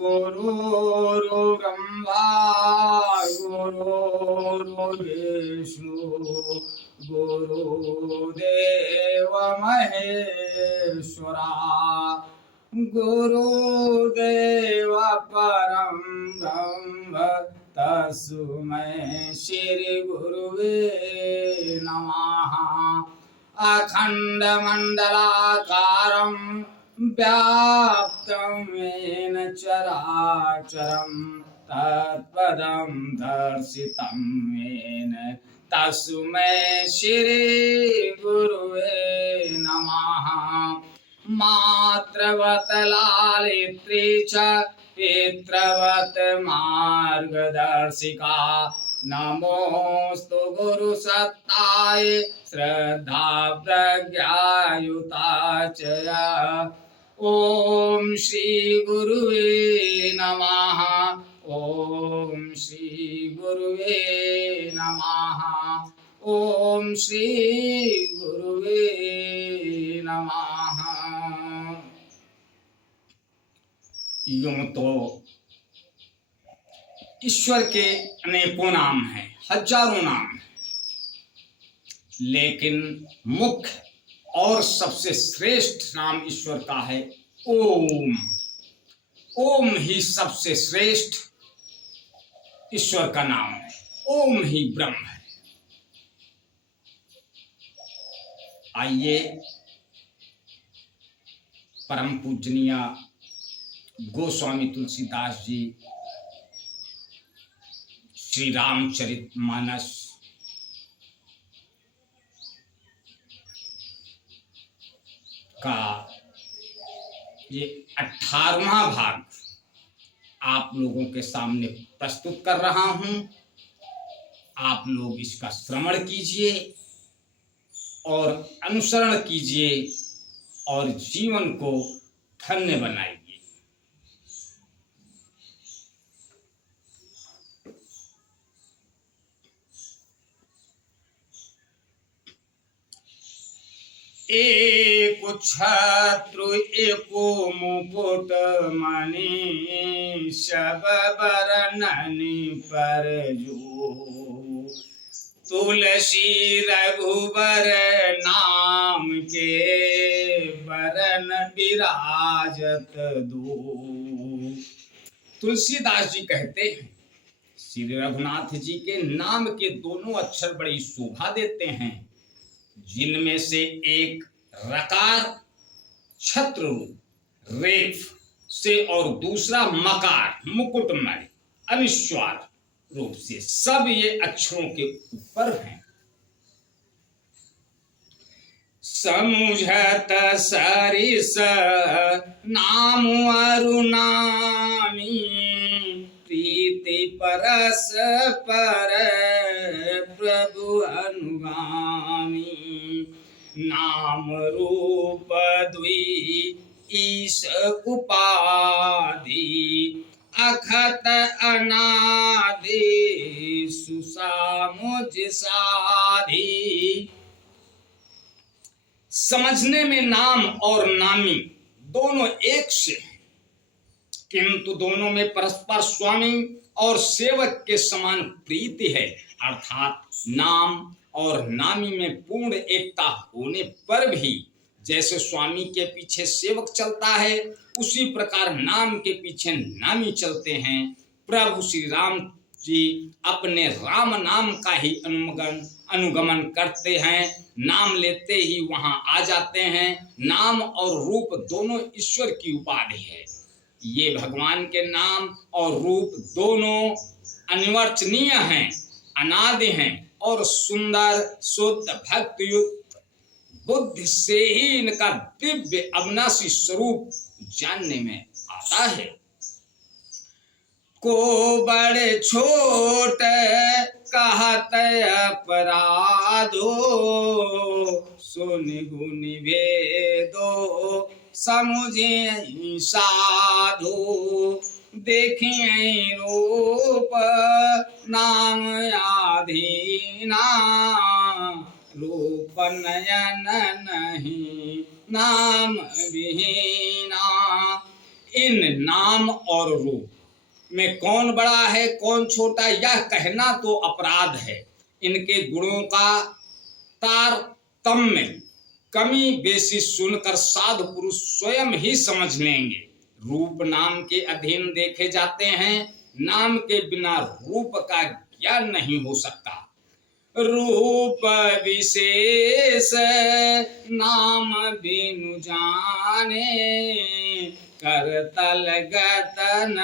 गुरुर्ब्रह्मा गुरुर्विष्णु गुरुदेव महेश्वरा गुरुदेव परं ब्रह्म तस्मै श्री गुरुवे नमः। अखण्डमण्डलाकारं व्याप्तं येन चराचरं तत्पदं दर्शितं येन तस्मै श्री गुरुवे नमः। मातृवत् लालित्री च पितृवत् मार्गदर्शिका नमोस्तु गुरुसत्ताय श्रद्धा प्रज्ञायुता च। ओम श्री गुरुवे नमः। ओम श्री गुरुवे नमः। ओम श्री गुरुवे नमः। यूं तो ईश्वर के अनेकों नाम हैं, हजारों नाम हैं, लेकिन मुख्य और सबसे श्रेष्ठ नाम ईश्वर का है ओम। ओम ही सबसे श्रेष्ठ ईश्वर का नाम है। ओम ही ब्रह्म है। आइए परम पूजनीय गोस्वामी तुलसीदास जी श्री रामचरितमानस का ये 18वां भाग आप लोगों के सामने प्रस्तुत कर रहा हूं। आप लोग इसका श्रवण कीजिए और अनुसरण कीजिए और जीवन को धन्य बनाइए। एक छत्रु एको मुकुट मणि सब बरननि पर जो तुलसी रघुबर नाम के बरन विराजत दो। तुलसीदास जी कहते हैं श्री रघुनाथ जी के नाम के दोनों अक्षर बड़ी शोभा देते हैं, जिनमें से एक रकार छत्र रेफ से और दूसरा मकार मुकुटमणि अनुस्वार रूप से, सब ये अक्षरों के ऊपर हैं। समुझत सरिस नाम अरुणामी प्रीति परस पर प्रभु अनुगामी नाम रूप द्वि ईश उपाधि अखत अनादि सुसामुझ साधि। समझने में नाम और नामी दोनों एक से हैं, किंतु दोनों में परस्पर स्वामी और सेवक के समान प्रीति है। अर्थात नाम और नामी में पूर्ण एकता होने पर भी जैसे स्वामी के पीछे सेवक चलता है, उसी प्रकार नाम के पीछे नामी चलते हैं। प्रभु श्री राम जी अपने राम नाम का ही अनुगमन करते हैं, नाम लेते ही वहां आ जाते हैं। नाम और रूप दोनों ईश्वर की उपाधि है। ये भगवान के नाम और रूप दोनों अनिवर्चनीय हैं, अनादि हैं और सुंदर शुद्ध भक्ति युक्त बुद्धि से ही इनका दिव्य अविनाशी स्वरूप जानने में आता है। को बड़े छोट कहत अपराधो सुनि गुनि भेदो समुझे साधो। साधु देखें रूप नाम आधीना, रूप नयन नहीं नाम विहीना। इन नाम और रूप में कौन बड़ा है कौन छोटा, यह कहना तो अपराध है। इनके गुणों का तारतम्य कमी बेसी सुनकर साधु पुरुष स्वयं ही समझ लेंगे। रूप नाम के अधीन देखे जाते हैं, नाम के बिना रूप का ज्ञान नहीं हो सकता। रूप विशेष नाम बिनु जाने, करतल गतन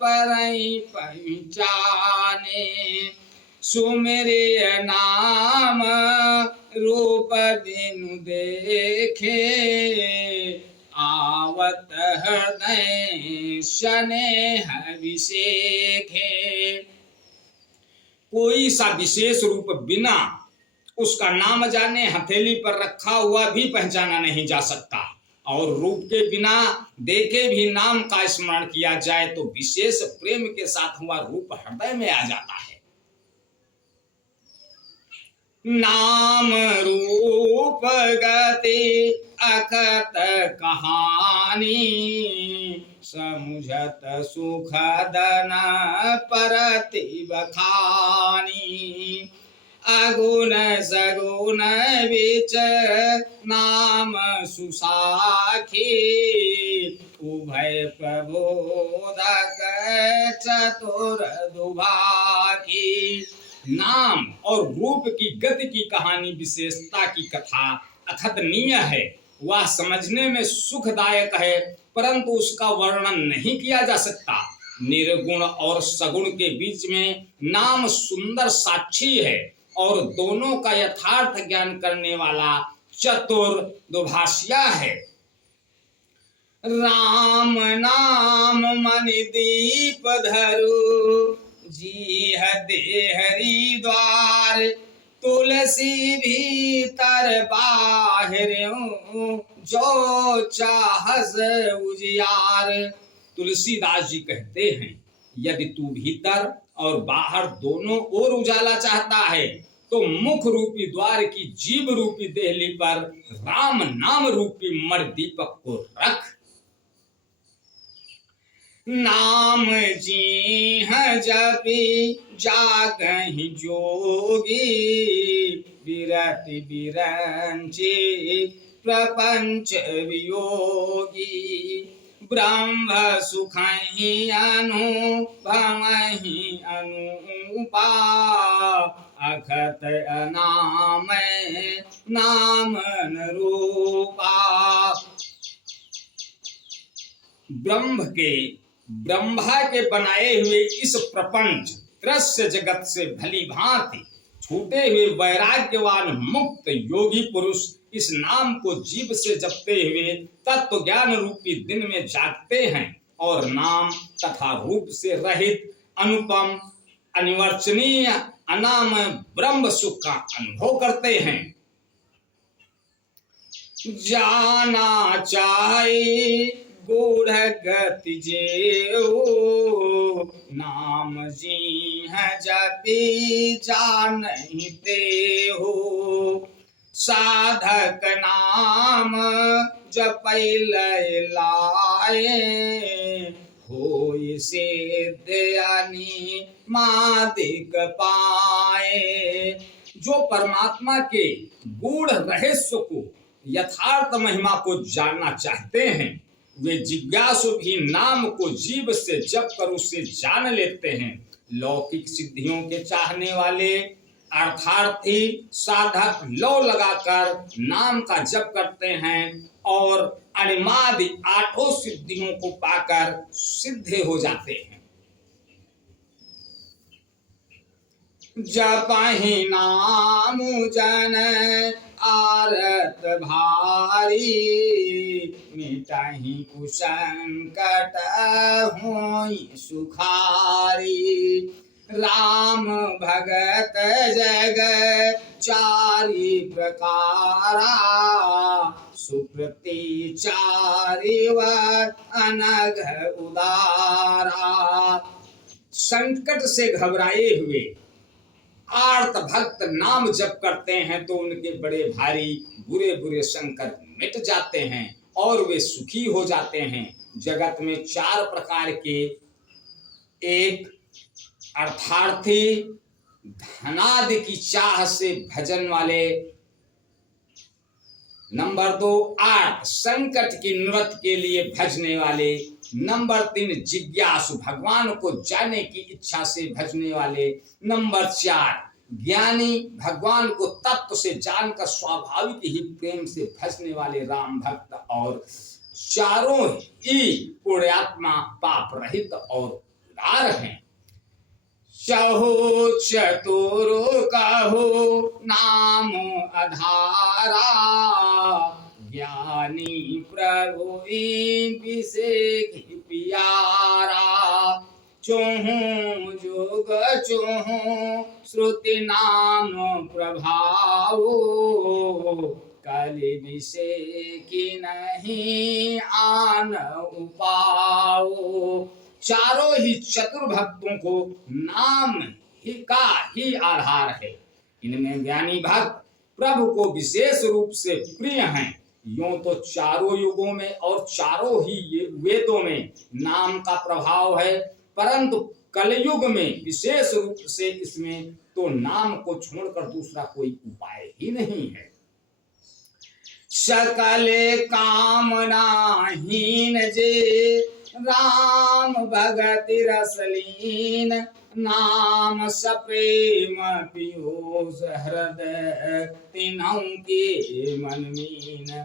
परई पहचाने। सुमेरे नाम रूप बिनु देखे, आवत हृदय स्नेह विशेखे। कोई सा विशेष रूप बिना उसका नाम जाने हथेली पर रखा हुआ भी पहचाना नहीं जा सकता, और रूप के बिना देखे भी नाम का स्मरण किया जाए तो विशेष प्रेम के साथ हुआ रूप हृदय में आ जाता है। नाम रूप गति अकत कहानी, समुझत सुखदन परति बखानी। अगुण सगुण विच नाम सुसाखी, उभय प्रबोधक चतुर दुभागी। नाम और रूप की गति की कहानी विशेषता की कथा अकथनीय है, वह समझने में सुखदायक है, परंतु उसका वर्णन नहीं किया जा सकता। निर्गुण और सगुण के बीच में नाम सुंदर साक्षी है, और दोनों का यथार्थ ज्ञान करने वाला चतुर दुभाषिया है। राम नाम मन दीप धरु, जी देहरी द्वार। तुलसी भीतर बाहर, जो चाहस उजियार। तुलसीदास जी कहते हैं, यदि तू भीतर और बाहर दोनों ओर उजाला चाहता है तो मुख रूपी द्वार की जीभ रूपी देहली पर राम नाम रूपी मर दीपक को रख। नाम जी है जपी जागहि जोगी, विरति विरंची प्रपंच वियोगी। ब्रह्म सुखहि अनुभवहि अनुपा, अखत अनामय नाम रूपा। ब्रह्मा के बनाए हुए इस प्रपंच दृश्य जगत से भली भांति छूटे हुए वैराग्यवान मुक्त योगी पुरुष इस नाम को जीव से जपते हुए तत्व ज्ञान रूपी दिन में जागते हैं, और नाम तथा रूप से रहित अनुपम अनिवर्चनीय अनाम ब्रह्म सुख का अनुभव करते हैं। जाना चाहे गूढ़ गति जेऊ, नाम जी है जपी जानहि तेहु। साधक नाम जपै लाए, होय सिद्ध अनिमादिक पाए। जो परमात्मा के गूढ़ रहस्य को यथार्थ महिमा को जानना चाहते हैं, वे जिज्ञासु भी नाम को जीव से जप कर उसे जान लेते हैं। लौकिक सिद्धियों के चाहने वाले अर्थार्थी साधक लौ लगाकर नाम का जप करते हैं और अणिमादि आठों सिद्धियों को पाकर सिद्ध हो जाते हैं। जपहि नाम जन आरत भारी, मिटाहि कुसंकट होई सुखारी। राम भगत जग चारि प्रकारा, सुकृति चारिव अनघ उदारा। संकट से घबराए हुए आर्त भक्त नाम जप करते हैं तो उनके बड़े भारी बुरे बुरे संकट मिट जाते हैं और वे सुखी हो जाते हैं। जगत में 4 प्रकार के, एक अर्थार्थी, धनादि की चाह से भजन वाले, नंबर 2 8 संकट की निवृत्ति के लिए भजने वाले, नंबर 3 जिज्ञासु भगवान को जानने की इच्छा से भजने वाले, नंबर 4 ज्ञानी भगवान को तत्व से जानकर स्वाभाविक ही प्रेम से भजने वाले राम भक्त। और चारों ही पुण्यात्मा पाप रहित और उदार हैं। चहो चतुरो कहो नाम आधारा, ज्ञानी प्रभु विषेक प्यारा। चोहू जोग चोहू श्रुति नाम प्रभाव, कलि विषेक नहीं आन उपाओ। चारों ही चतुर भक्तों को नाम ही का ही आधार है। इनमें ज्ञानी भक्त प्रभु को विशेष रूप से प्रिय हैं। यूं तो चारों युगों में और चारों ही वेदों में नाम का प्रभाव है, परंतु कलयुग में विशेष रूप से इसमें तो नाम को छोड़कर दूसरा कोई उपाय ही नहीं है। सकल कामनाहीन जे राम भगति रसलीन, नाम सप्रेम पीयूष हृदय तीनों के मन मीन।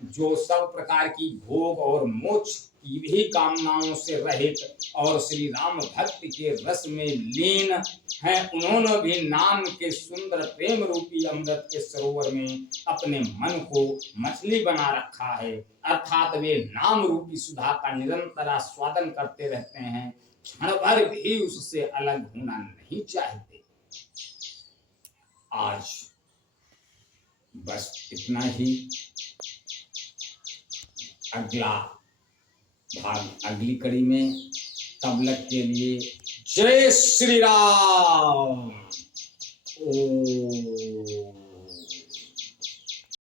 जो सब प्रकार की भोग और मोक्ष की भी कामनाओं से रहित और श्री राम भक्ति के रस में लीन हैं, उन्होंने भी नाम के सुंदर प्रेम रूपी अमृत के सरोवर में अपने मन को मछली बना रखा है। अर्थात वे नाम रूपी सुधा का निरंतर आस्वादन करते रहते हैं, क्षण भर भी उससे अलग होना नहीं चाहते। आज बस इतना ही। अगला भाग अगली कड़ी में, तब तक के लिए जय श्री राम। ओ